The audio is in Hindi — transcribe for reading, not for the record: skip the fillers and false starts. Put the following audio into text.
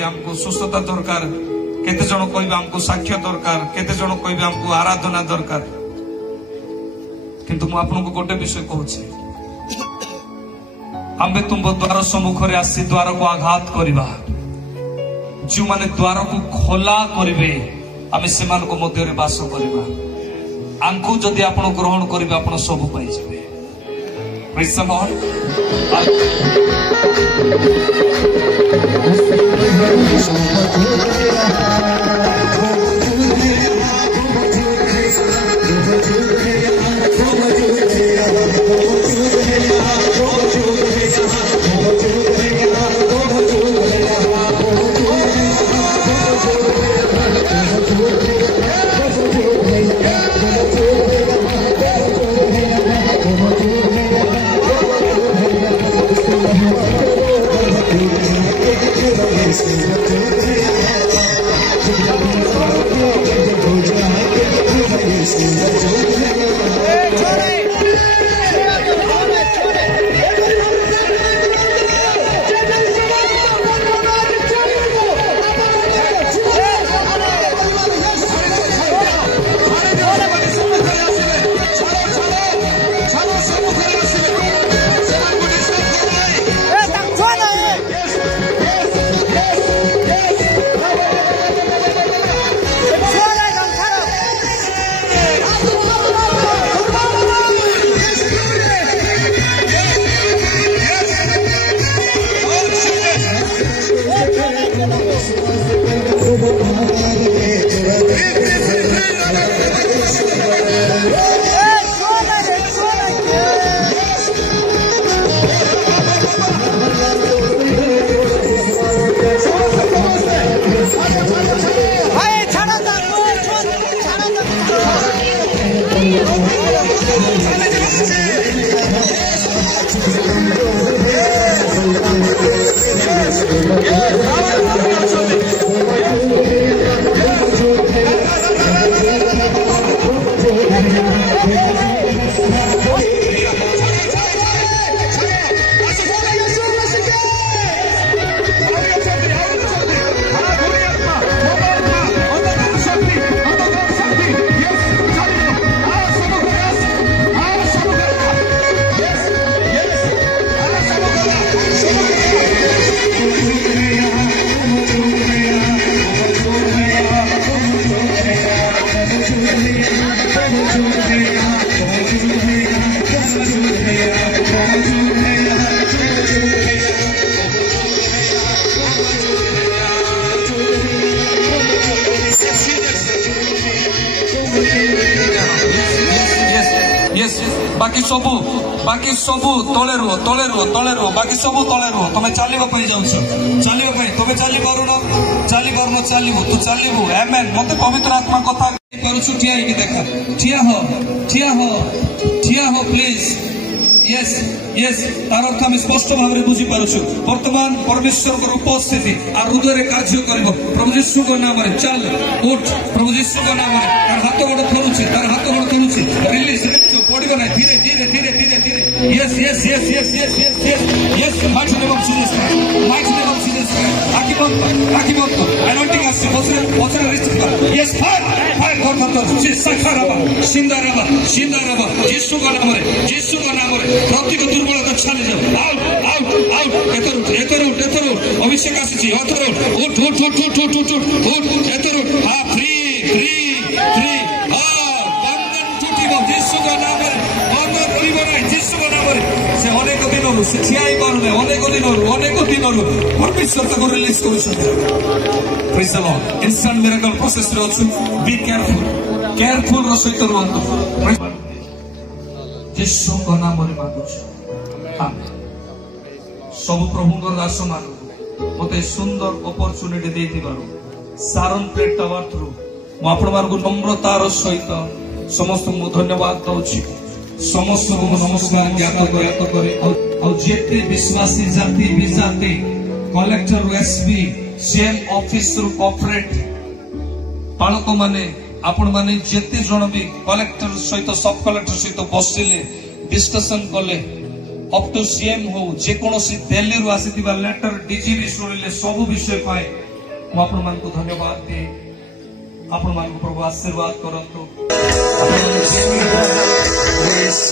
हमको सुस्थता दरकार केते जन कहबे हमको साक्ष्य दरकार केते जन कहबे हमको आराधना दरकार किंतु मु आपन को गोटे विषय कहूची आम्बे तुम द्वार सम्मुख रे आसी द्वार को आघात करिबा जो माने द्वार को खोला करिवे आमे सेमान को मध्य रे वास करिबा आंको जदि आपन ग्रहण करिबे आपन सब पाइ जेबे प्रेज द लॉर्ड बाकी सबू तले रुह बाकी सबू तले रुह तुम्हें चलवा तुम्हें चली पारुन चलू तू चलू आमेन मत पवित्र आत्मा कथा ठिया देखा ठिया हो प्लीज यस यस तार अर्थ आम स्पष्ट भाव में बुझी पार्छु वर्तमान परमेश्वर उपस्थिति आ हृदय कार्य कर प्रभु यीशु नाम चल उठ प्रभु यीशु नाम तार हाथ गोड़ थरुची रिलीज पड़ो ना धीरे धीरे धीरे धीरे धीरे yes yes yes yes yes yes yes yes might name of Jesus आखि बंद एनॉइंटिंग आसे बसरे रिच यस फायर कर सखाराबा सिंदाराबा यीशु का नाम रे प्रत्येक दुर्बलता छाली जाओ आउट एतर अभिषेक आसी उठ एतर हां फ्री बंधन टूटिबो यीशु का नाम रे बंधन रहिबो नै यीशु का नाम रे से अनेक दिन से ठियाई पारुने अनेक दिन परमेश्वर ताको रिलीज करूछन praise the lord instant miracle process रे अछि बी केयरफुल रो सहित रहंतु यीशु का नाम रे मांगुछु आमेन सब प्रभु दास मान मते सुंदर अपॉर्चुनिटी देथिबारु सारन प्रेट टावर थ्रू मु आपण मानकु नम्रतार सहित समस्त को धन्यवाद दउछि समस्त को नमस्कार ज्ञात करे जेते विश्वासी जाति विजाति collector SP CM office corporate पालक माने आपण माने जेते जण भी कलेक्टर सहित सब कलेक्टर सहित बसिले डिस्कशन कले अप टू सीएम हो जे कोनोसी दिल्ली रु आसीतिबा लेटर डीजीपी सुनिले सब विषय पाए म आपण मान को धन्यवाद दे आपण मान को प्रभु आशीर्वाद करंतो Yes,